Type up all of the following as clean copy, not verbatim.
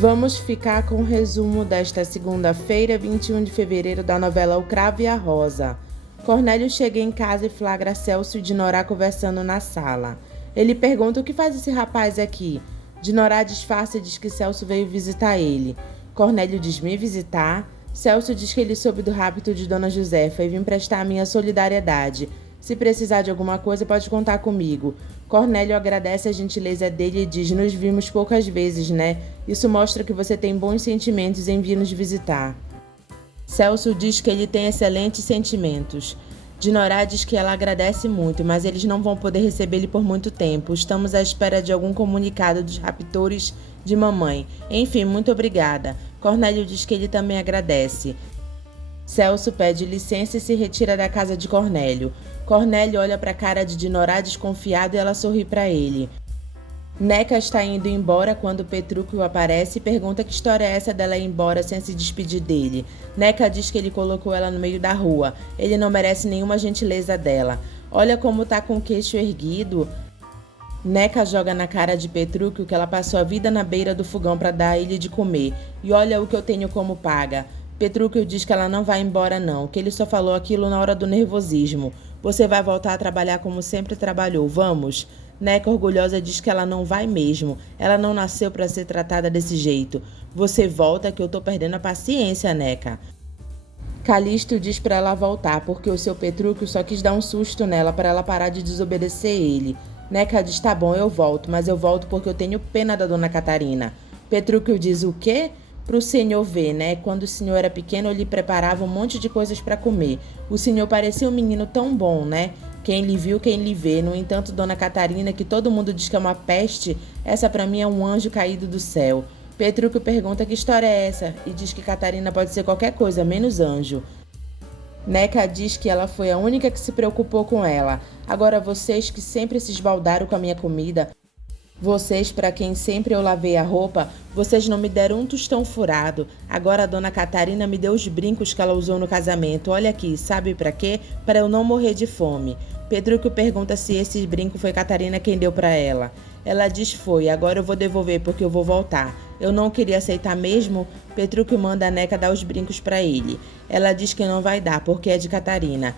Vamos ficar com o resumo desta segunda-feira, 21 de fevereiro, da novela O Cravo e a Rosa. Cornélio chega em casa e flagra Celso e Dinorá conversando na sala. Ele pergunta o que faz esse rapaz aqui. Dinorá disfarça e diz que Celso veio visitar ele. Cornélio diz: me visitar? Celso diz que ele soube do rapto de Dona Josefa e vim prestar a minha solidariedade. Se precisar de alguma coisa, pode contar comigo. Cornélio agradece a gentileza dele e diz: nos vimos poucas vezes, né? Isso mostra que você tem bons sentimentos em vir nos visitar. Celso diz que ele tem excelentes sentimentos. Dinorá diz que ela agradece muito, mas eles não vão poder recebê-lo por muito tempo. Estamos à espera de algum comunicado dos raptores de mamãe. Enfim, muito obrigada. Cornélio diz que ele também agradece. Celso pede licença e se retira da casa de Cornélio. Cornélio olha para a cara de Dinorá desconfiado e ela sorri para ele. Neca está indo embora quando Petrúquio aparece e pergunta que história é essa dela ir embora sem se despedir dele. Neca diz que ele colocou ela no meio da rua. Ele não merece nenhuma gentileza dela. Olha como tá com o queixo erguido. Neca joga na cara de Petrúquio que ela passou a vida na beira do fogão para dar a ele de comer. E olha o que eu tenho como paga. Petrúquio diz que ela não vai embora não, que ele só falou aquilo na hora do nervosismo. Você vai voltar a trabalhar como sempre trabalhou, vamos? Neca orgulhosa diz que ela não vai mesmo. Ela não nasceu para ser tratada desse jeito. Você volta que eu tô perdendo a paciência, Neca. Calixto diz para ela voltar, porque o seu Petrúquio só quis dar um susto nela para ela parar de desobedecer ele. Neca diz: tá bom, eu volto, mas eu volto porque eu tenho pena da dona Catarina. Petrúquio diz: o quê? Pro senhor ver, né? Quando o senhor era pequeno, eu lhe preparava um monte de coisas para comer. O senhor parecia um menino tão bom, né? Quem lhe viu, quem lhe vê. No entanto, Dona Catarina, que todo mundo diz que é uma peste, essa para mim é um anjo caído do céu. Petrúquio pergunta que história é essa e diz que Catarina pode ser qualquer coisa, menos anjo. Neca diz que ela foi a única que se preocupou com ela. Agora vocês que sempre se esbaldaram com a minha comida, vocês, para quem sempre eu lavei a roupa, vocês não me deram um tostão furado. Agora a dona Catarina me deu os brincos que ela usou no casamento. Olha aqui, sabe para quê? Para eu não morrer de fome. Petrúquio pergunta se esse brinco foi Catarina quem deu para ela. Ela diz: foi, agora eu vou devolver porque eu vou voltar. Eu não queria aceitar mesmo. Petrúquio manda a Neca dar os brincos para ele. Ela diz que não vai dar porque é de Catarina.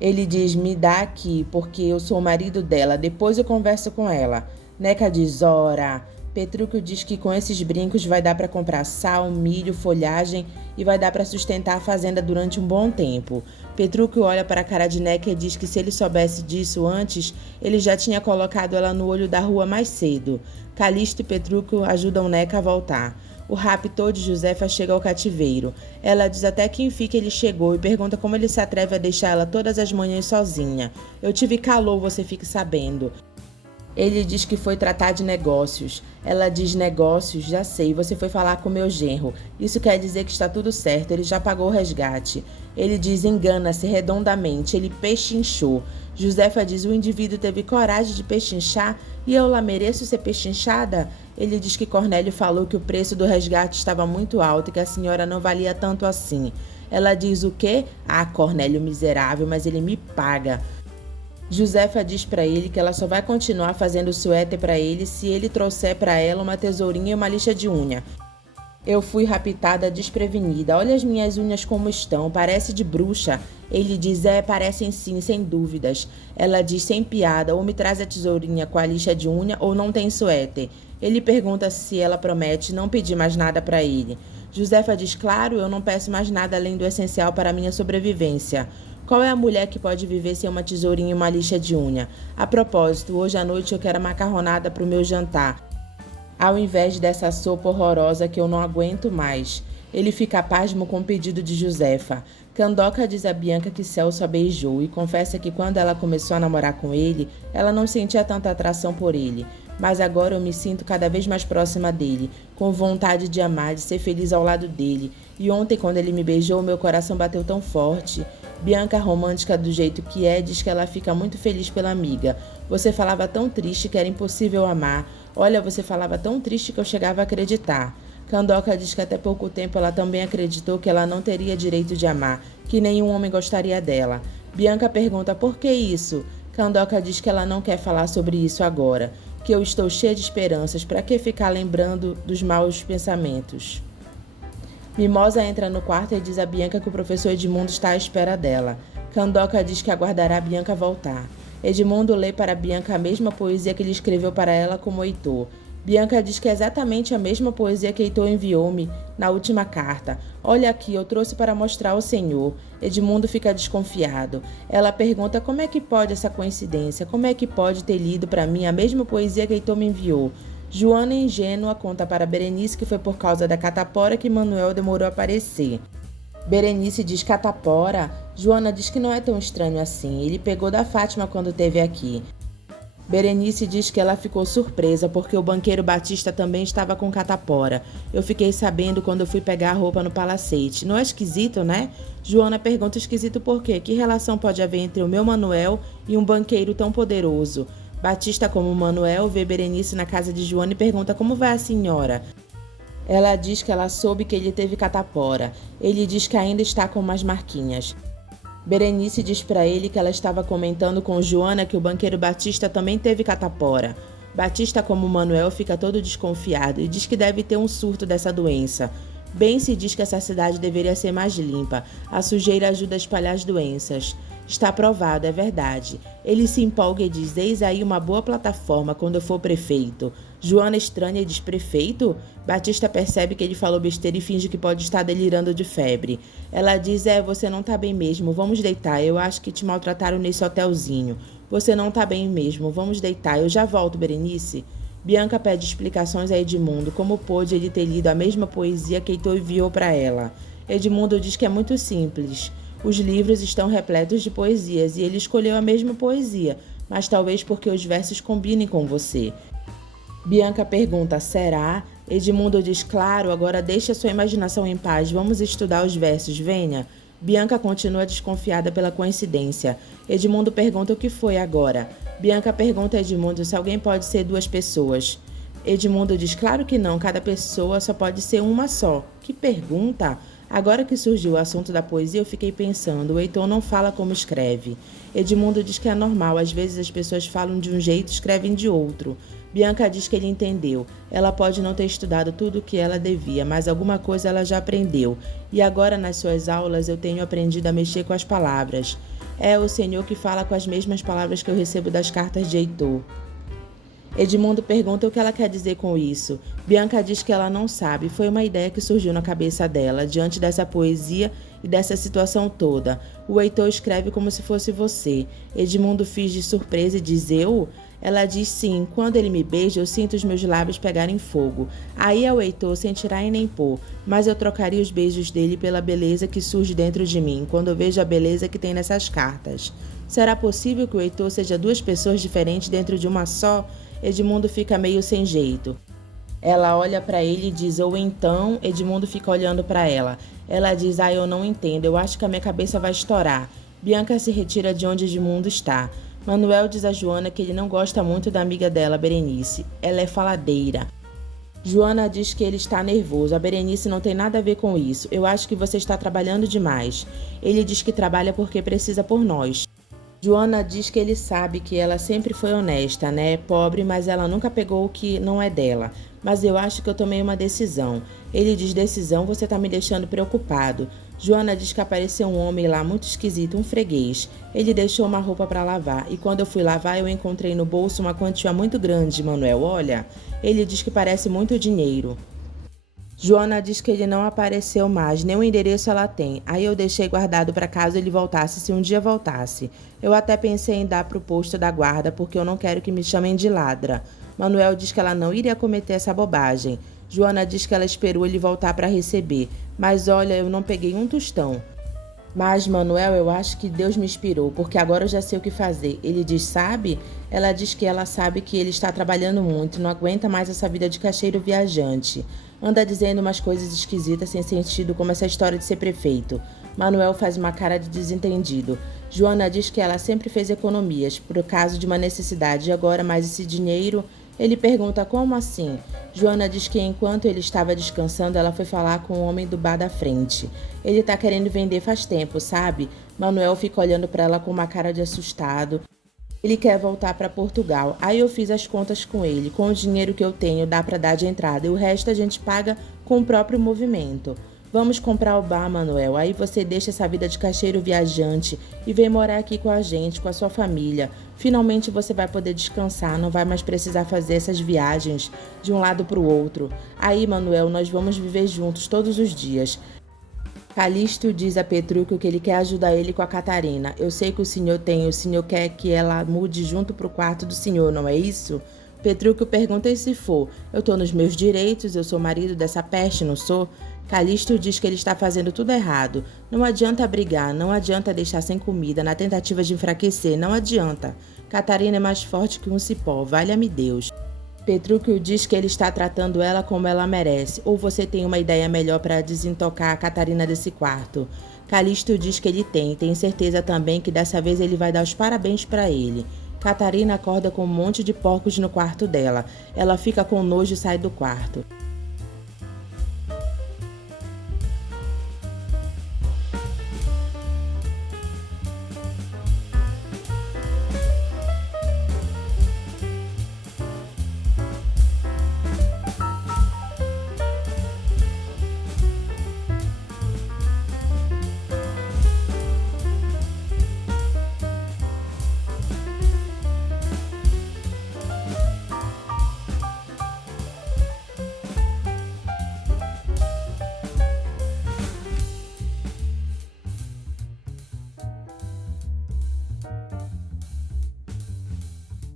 Ele diz: me dá aqui porque eu sou o marido dela, depois eu converso com ela. Neca diz: ora. Petrúquio diz que com esses brincos vai dar para comprar sal, milho, folhagem e vai dar para sustentar a fazenda durante um bom tempo. Petrúquio olha para a cara de Neca e diz que se ele soubesse disso antes, ele já tinha colocado ela no olho da rua mais cedo. Calixto e Petrúquio ajudam Neca a voltar. O raptor de Josefa chega ao cativeiro. Ela diz até que enfim que ele chegou e pergunta como ele se atreve a deixar ela todas as manhãs sozinha. Eu tive calor, você fique sabendo. Ele diz que foi tratar de negócios. Ela diz: negócios? Já sei, você foi falar com meu genro. Isso quer dizer que está tudo certo, ele já pagou o resgate. Ele diz: engana-se redondamente, ele pechinchou. Josefa diz: o indivíduo teve coragem de pechinchar e eu lá mereço ser pechinchada? Ele diz que Cornélio falou que o preço do resgate estava muito alto e que a senhora não valia tanto assim. Ela diz: o quê? Ah, Cornélio miserável, mas ele me paga. Josefa diz para ele que ela só vai continuar fazendo suéter para ele se ele trouxer para ela uma tesourinha e uma lixa de unha. Eu fui raptada desprevenida. Olha as minhas unhas como estão, parece de bruxa. Ele diz: parecem sim, sem dúvidas. Ela diz sem piada: ou me traz a tesourinha com a lixa de unha ou não tem suéter. Ele pergunta se ela promete não pedir mais nada para ele. Josefa diz: claro, eu não peço mais nada além do essencial para a minha sobrevivência. Qual é a mulher que pode viver sem uma tesourinha e uma lixa de unha? A propósito, hoje à noite eu quero macarronada para o meu jantar, ao invés dessa sopa horrorosa que eu não aguento mais. Ele fica pasmo com o pedido de Josefa. Candoca diz a Bianca que Celso a beijou e confessa que quando ela começou a namorar com ele, ela não sentia tanta atração por ele. Mas agora eu me sinto cada vez mais próxima dele, com vontade de amar, de ser feliz ao lado dele. E ontem, quando ele me beijou, meu coração bateu tão forte. Bianca, romântica do jeito que é, diz que ela fica muito feliz pela amiga. Você falava tão triste que era impossível amar. Olha, você falava tão triste que eu chegava a acreditar. Candoca diz que até pouco tempo ela também acreditou que ela não teria direito de amar, que nenhum homem gostaria dela. Bianca pergunta por que isso? Candoca diz que ela não quer falar sobre isso agora. que eu estou cheia de esperanças. Para que ficar lembrando dos maus pensamentos? Mimosa entra no quarto e diz a Bianca que o professor Edmundo está à espera dela. Candoca diz que aguardará a Bianca voltar. Edmundo lê para Bianca a mesma poesia que ele escreveu para ela como Heitor. Bianca diz que é exatamente a mesma poesia que Heitor enviou-me na última carta. Olha aqui, eu trouxe para mostrar ao senhor. Edmundo fica desconfiado. Ela pergunta como é que pode essa coincidência, como é que pode ter lido para mim a mesma poesia que Heitor me enviou. Joana, ingênua, conta para Berenice que foi por causa da catapora que Manuel demorou a aparecer. Berenice diz catapora. Joana diz que não é tão estranho assim. Ele pegou da Fátima quando esteve aqui. Berenice diz que ela ficou surpresa porque o banqueiro Batista também estava com catapora. Eu fiquei sabendo quando eu fui pegar a roupa no palacete. Não é esquisito, né? Joana pergunta esquisito por quê? Que relação pode haver entre o meu Manuel e um banqueiro tão poderoso? Batista, como Manuel, vê Berenice na casa de Joana e pergunta como vai a senhora. Ela diz que ela soube que ele teve catapora. Ele diz que ainda está com umas marquinhas. Berenice diz para ele que ela estava comentando com Joana que o banqueiro Batista também teve catapora. Batista, como Manuel, fica todo desconfiado e diz que deve ter um surto dessa doença. Bem se diz que essa cidade deveria ser mais limpa. A sujeira ajuda a espalhar as doenças. Está provado, é verdade. Ele se empolga e diz, eis aí uma boa plataforma quando eu for prefeito. Joana estranha e diz, prefeito? Batista percebe que ele falou besteira e finge que pode estar delirando de febre. Ela diz, você não tá bem mesmo, vamos deitar, eu acho que te maltrataram nesse hotelzinho. Você não tá bem mesmo, vamos deitar, eu já volto, Berenice. Bianca pede explicações a Edmundo, como pôde ele ter lido a mesma poesia que Heitor enviou para ela. Edmundo diz que é muito simples. Os livros estão repletos de poesias e ele escolheu a mesma poesia, mas talvez porque os versos combinem com você. Bianca pergunta, será? Edmundo diz, claro, agora deixe a sua imaginação em paz, vamos estudar os versos, venha. Bianca continua desconfiada pela coincidência. Edmundo pergunta o que foi agora. Bianca pergunta a Edmundo se alguém pode ser duas pessoas. Edmundo diz, claro que não, cada pessoa só pode ser uma só. Que pergunta? Agora que surgiu o assunto da poesia, eu fiquei pensando, o Heitor não fala como escreve. Edmundo diz que é normal, às vezes as pessoas falam de um jeito e escrevem de outro. Bianca diz que ele entendeu. Ela pode não ter estudado tudo o que ela devia, mas alguma coisa ela já aprendeu. E agora, nas suas aulas, eu tenho aprendido a mexer com as palavras. É o Senhor que fala com as mesmas palavras que eu recebo das cartas de Heitor. Edmundo pergunta o que ela quer dizer com isso. Bianca diz que ela não sabe, foi uma ideia que surgiu na cabeça dela, diante dessa poesia e dessa situação toda. O Heitor escreve como se fosse você. Edmundo finge surpresa e diz, eu? Ela diz sim, quando ele me beija eu sinto os meus lábios pegarem fogo. Aí é o Heitor sem tirar e nem pôr, mas eu trocaria os beijos dele pela beleza que surge dentro de mim, quando eu vejo a beleza que tem nessas cartas. Será possível que o Heitor seja duas pessoas diferentes dentro de uma só? Edmundo fica meio sem jeito. Ela olha para ele e diz, ou então, Edmundo fica olhando para ela. Ela diz, eu não entendo, eu acho que a minha cabeça vai estourar. Bianca se retira de onde Edmundo está. Manuel diz a Joana que ele não gosta muito da amiga dela, Berenice. Ela é faladeira. Joana diz que ele está nervoso. A Berenice não tem nada a ver com isso. Eu acho que você está trabalhando demais. Ele diz que trabalha porque precisa por nós. Joana diz que ele sabe que ela sempre foi honesta, né? Pobre, mas ela nunca pegou o que não é dela. Mas eu acho que eu tomei uma decisão. Ele diz, decisão, você tá me deixando preocupado. Joana diz que apareceu um homem lá muito esquisito, um freguês. Ele deixou uma roupa para lavar e quando eu fui lavar eu encontrei no bolso uma quantia muito grande, Manuel, olha. Ele diz que parece muito dinheiro. Joana diz que ele não apareceu mais, nem o endereço ela tem. Aí eu deixei guardado para caso ele voltasse, se um dia voltasse. Eu até pensei em dar pro posto da guarda, porque eu não quero que me chamem de ladra. Manuel diz que ela não iria cometer essa bobagem. Joana diz que ela esperou ele voltar para receber. Mas olha, eu não peguei um tostão. Mas, Manuel, eu acho que Deus me inspirou, porque agora eu já sei o que fazer. Ele diz, sabe? Ela diz que ela sabe que ele está trabalhando muito, não aguenta mais essa vida de caixeiro viajante. Anda dizendo umas coisas esquisitas sem sentido, como essa história de ser prefeito. Manuel faz uma cara de desentendido. Joana diz que ela sempre fez economias, por caso de uma necessidade, e agora mais esse dinheiro... Ele pergunta como assim? Joana diz que enquanto ele estava descansando, ela foi falar com o homem do bar da frente. Ele tá querendo vender faz tempo, sabe? Manuel fica olhando para ela com uma cara de assustado. Ele quer voltar para Portugal. Aí eu fiz as contas com ele. Com o dinheiro que eu tenho, dá para dar de entrada. E o resto a gente paga com o próprio movimento. Vamos comprar o bar, Manuel. Aí você deixa essa vida de caixeiro viajante e vem morar aqui com a gente, com a sua família. Finalmente você vai poder descansar, não vai mais precisar fazer essas viagens de um lado para o outro. Aí, Manuel, nós vamos viver juntos todos os dias. Calixto diz a Petrúquio que ele quer ajudar ele com a Catarina. Eu sei que o senhor quer que ela mude junto pro quarto do senhor, não é isso? Petrúquio pergunta: e se for? Eu tô nos meus direitos, eu sou marido dessa peste, não sou? Calixto diz que ele está fazendo tudo errado. Não adianta brigar, não adianta deixar sem comida na tentativa de enfraquecer, não adianta. Catarina é mais forte que um cipó, valha-me Deus. Petrúquio diz que ele está tratando ela como ela merece. Ou você tem uma ideia melhor para desintocar a Catarina desse quarto? Calixto diz que ele tem certeza também que dessa vez ele vai dar os parabéns para ele. Catarina acorda com um monte de porcos no quarto dela. Ela fica com nojo e sai do quarto.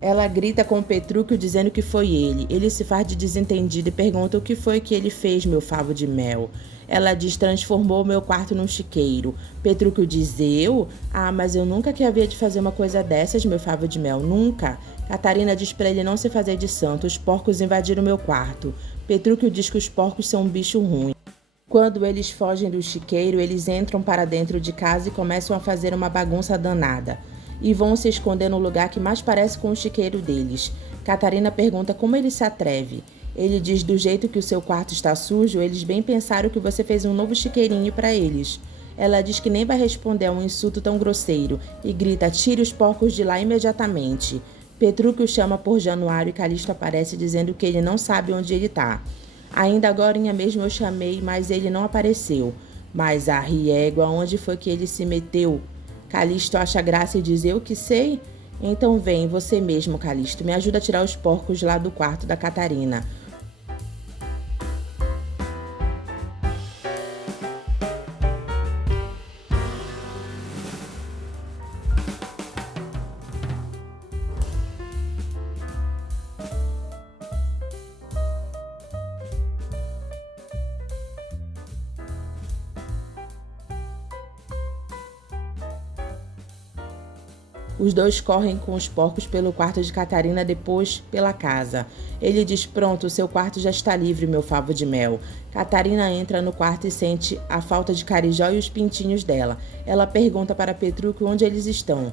Ela grita com Petrúquio dizendo que foi ele. Ele se faz de desentendido e pergunta o que foi que ele fez, meu favo de mel. Ela diz: transformou meu quarto num chiqueiro. Petrúquio diz: eu? Ah, mas eu nunca que havia de fazer uma coisa dessas, meu favo de mel, nunca. Catarina diz para ele não se fazer de santo. Os porcos invadiram meu quarto. Petrúquio diz que os porcos são um bicho ruim. Quando eles fogem do chiqueiro, eles entram para dentro de casa e começam a fazer uma bagunça danada. E vão se esconder no lugar que mais parece com o chiqueiro deles. Catarina pergunta como ele se atreve. Ele diz: do jeito que o seu quarto está sujo, eles bem pensaram que você fez um novo chiqueirinho para eles. Ela diz que nem vai responder a um insulto tão grosseiro e grita: tire os porcos de lá imediatamente. Petrúquio chama por Januário e Calixto aparece dizendo que ele não sabe onde ele está. Ainda agorinha mesmo eu chamei, mas ele não apareceu. Mas a riégua, onde foi que ele se meteu? Calixto acha graça e diz: eu que sei? Então vem, você mesmo, Calixto, me ajuda a tirar os porcos lá do quarto da Catarina. Os dois correm com os porcos pelo quarto de Catarina, depois pela casa. Ele diz: pronto, seu quarto já está livre, meu favo de mel. Catarina entra no quarto e sente a falta de Carijó e os pintinhos dela. Ela pergunta para Petrúquio onde eles estão.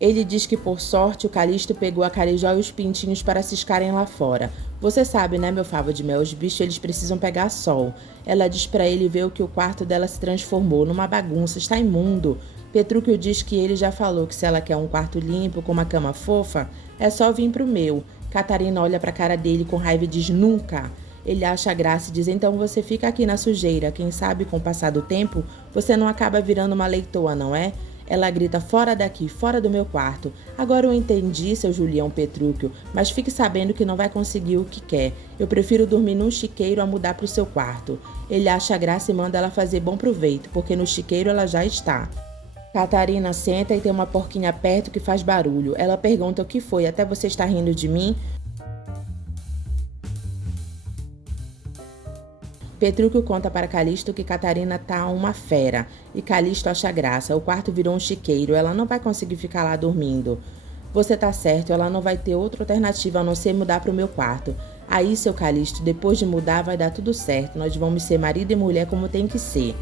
Ele diz que, por sorte, o Calixto pegou a Carijó e os pintinhos para ciscarem lá fora. Você sabe, né, meu favo de mel, os bichos eles precisam pegar sol. Ela diz para ele ver o que o quarto dela se transformou numa bagunça, está imundo. Petrúquio diz que ele já falou que se ela quer um quarto limpo com uma cama fofa, é só vir pro meu. Catarina olha pra cara dele com raiva e diz: nunca. Ele acha graça e diz: então você fica aqui na sujeira, quem sabe com o passar do tempo você não acaba virando uma leitoa, não é? Ela grita: fora daqui, fora do meu quarto. Agora eu entendi, seu Julião Petrúquio, mas fique sabendo que não vai conseguir o que quer. Eu prefiro dormir num chiqueiro a mudar pro seu quarto. Ele acha graça e manda ela fazer bom proveito, porque no chiqueiro ela já está. Catarina senta e tem uma porquinha perto que faz barulho. Ela pergunta o que foi, até você está rindo de mim? Petrúquio conta para Calixto que Catarina tá uma fera. E Calixto acha graça. O quarto virou um chiqueiro, ela não vai conseguir ficar lá dormindo. Você tá certo, ela não vai ter outra alternativa a não ser mudar para o meu quarto. Aí, seu Calixto, depois de mudar vai dar tudo certo. Nós vamos ser marido e mulher como tem que ser.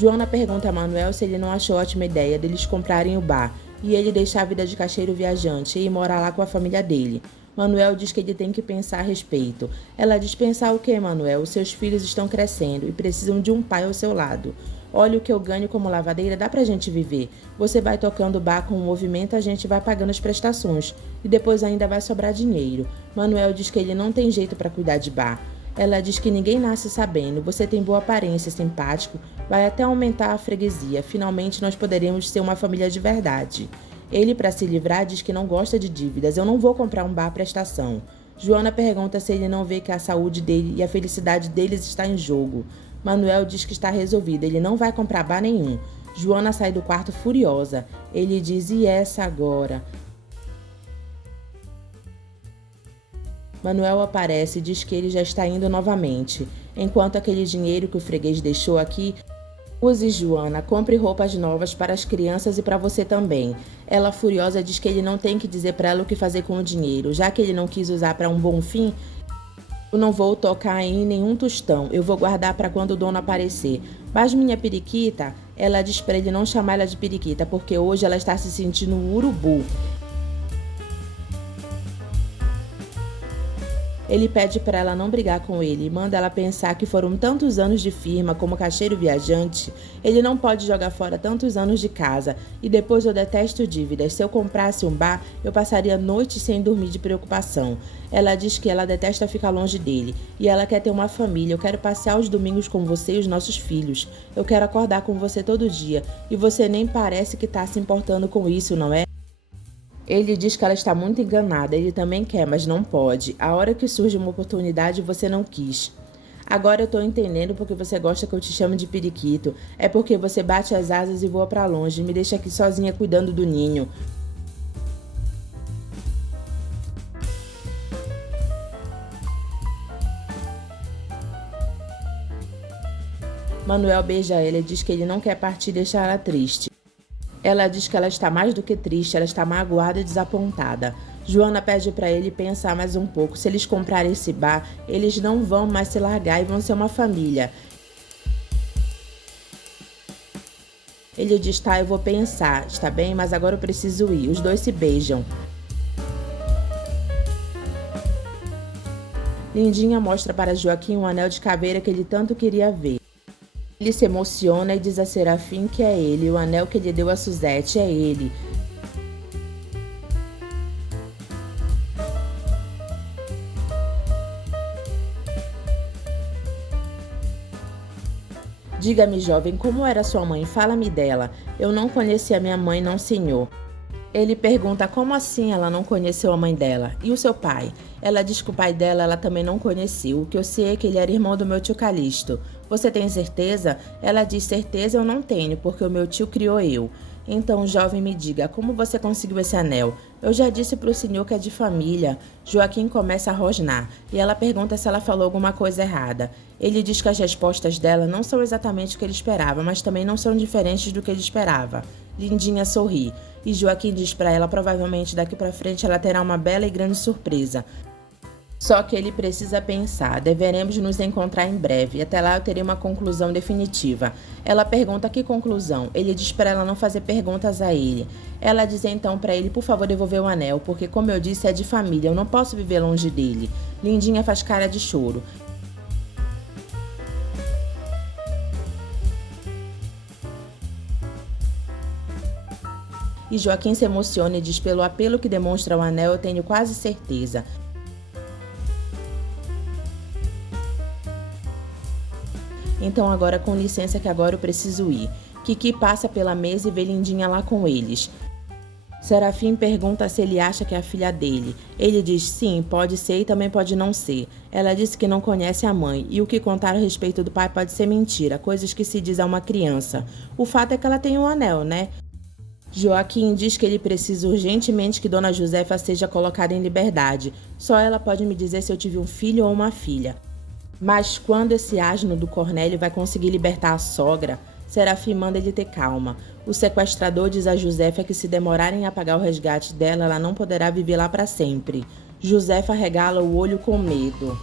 Joana pergunta a Manuel se ele não achou ótima ideia deles comprarem o bar e ele deixar a vida de caixeiro viajante e ir morar lá com a família dele. Manuel diz que ele tem que pensar a respeito. Ela diz: pensar o quê, Manuel? Os seus filhos estão crescendo e precisam de um pai ao seu lado. Olha o que eu ganho como lavadeira, dá pra gente viver. Você vai tocando o bar com o movimento, a gente vai pagando as prestações. E depois ainda vai sobrar dinheiro. Manuel diz que ele não tem jeito pra cuidar de bar. Ela diz que ninguém nasce sabendo, você tem boa aparência, simpático, vai até aumentar a freguesia. Finalmente nós poderemos ser uma família de verdade. Ele, para se livrar, diz que não gosta de dívidas. Eu não vou comprar um bar à prestação. Joana pergunta se ele não vê que a saúde dele e a felicidade deles está em jogo. Manuel diz que está resolvido, ele não vai comprar bar nenhum. Joana sai do quarto furiosa. Ele diz: e essa agora? Manuel aparece e diz que ele já está indo novamente. Enquanto aquele dinheiro que o freguês deixou aqui, use, Joana, compre roupas novas para as crianças e para você também. Ela, furiosa, diz que ele não tem que dizer para ela o que fazer com o dinheiro. Já que ele não quis usar para um bom fim, eu não vou tocar em nenhum tostão. Eu vou guardar para quando o dono aparecer. Mas minha periquita, ela diz para ele não chamar ela de periquita, porque hoje ela está se sentindo um urubu. Ele pede para ela não brigar com ele e manda ela pensar que foram tantos anos de firma como caixeiro viajante, ele não pode jogar fora tantos anos de casa. E depois eu detesto dívidas. Se eu comprasse um bar, eu passaria noites sem dormir de preocupação. Ela diz que ela detesta ficar longe dele e ela quer ter uma família. Eu quero passear os domingos com você e os nossos filhos. Eu quero acordar com você todo dia e você nem parece que está se importando com isso, não é? Ele diz que ela está muito enganada, ele também quer, mas não pode. A hora que surge uma oportunidade, você não quis. Agora eu tô entendendo porque você gosta que eu te chame de periquito. É porque você bate as asas e voa pra longe, me deixa aqui sozinha cuidando do ninho. Manuel beija ela e diz que ele não quer partir e deixar ela triste. Ela diz que ela está mais do que triste, ela está magoada e desapontada. Joana pede para ele pensar mais um pouco. Se eles comprarem esse bar, eles não vão mais se largar e vão ser uma família. Ele diz: tá, eu vou pensar, está bem, mas agora eu preciso ir. Os dois se beijam. Lindinha mostra para Joaquim um anel de caveira que ele tanto queria ver. Ele se emociona e diz a Serafim que é ele, o anel que ele deu a Suzete é ele. Diga-me, jovem, como era sua mãe? Fala-me dela. Eu não conhecia minha mãe, não, senhor. Ele pergunta como assim ela não conheceu a mãe dela. E o seu pai? Ela diz que o pai dela ela também não conheceu. O que eu sei é que ele era irmão do meu tio Calixto. Você tem certeza? Ela diz: certeza eu não tenho, porque o meu tio criou eu. Então, jovem, me diga, como você conseguiu esse anel? Eu já disse para o senhor que é de família. Joaquim começa a rosnar e ela pergunta se ela falou alguma coisa errada. Ele diz que as respostas dela não são exatamente o que ele esperava, mas também não são diferentes do que ele esperava. Lindinha sorri e Joaquim diz para ela provavelmente daqui para frente ela terá uma bela e grande surpresa. Só que ele precisa pensar, deveremos nos encontrar em breve, até lá eu terei uma conclusão definitiva. Ela pergunta que conclusão, ele diz para ela não fazer perguntas a ele. Ela diz então para ele, por favor, devolver o anel, porque como eu disse é de família, eu não posso viver longe dele. Lindinha faz cara de choro. E Joaquim se emociona e diz: pelo apelo que demonstra o anel eu tenho quase certeza. Então agora com licença que agora eu preciso ir. Kiki passa pela mesa e vê Lindinha lá com eles. Serafim pergunta se ele acha que é a filha dele. Ele diz sim, pode ser e também pode não ser. Ela disse que não conhece a mãe e o que contar a respeito do pai pode ser mentira, coisas que se diz a uma criança. O fato é que ela tem um anel, né? Joaquim diz que ele precisa urgentemente que Dona Josefa seja colocada em liberdade. Só ela pode me dizer se eu tive um filho ou uma filha. Mas quando esse asno do Cornélio vai conseguir libertar a sogra? Serafim manda ele ter calma. O sequestrador diz a Josefa que se demorarem a pagar o resgate dela, ela não poderá viver lá para sempre. Josefa regala o olho com medo.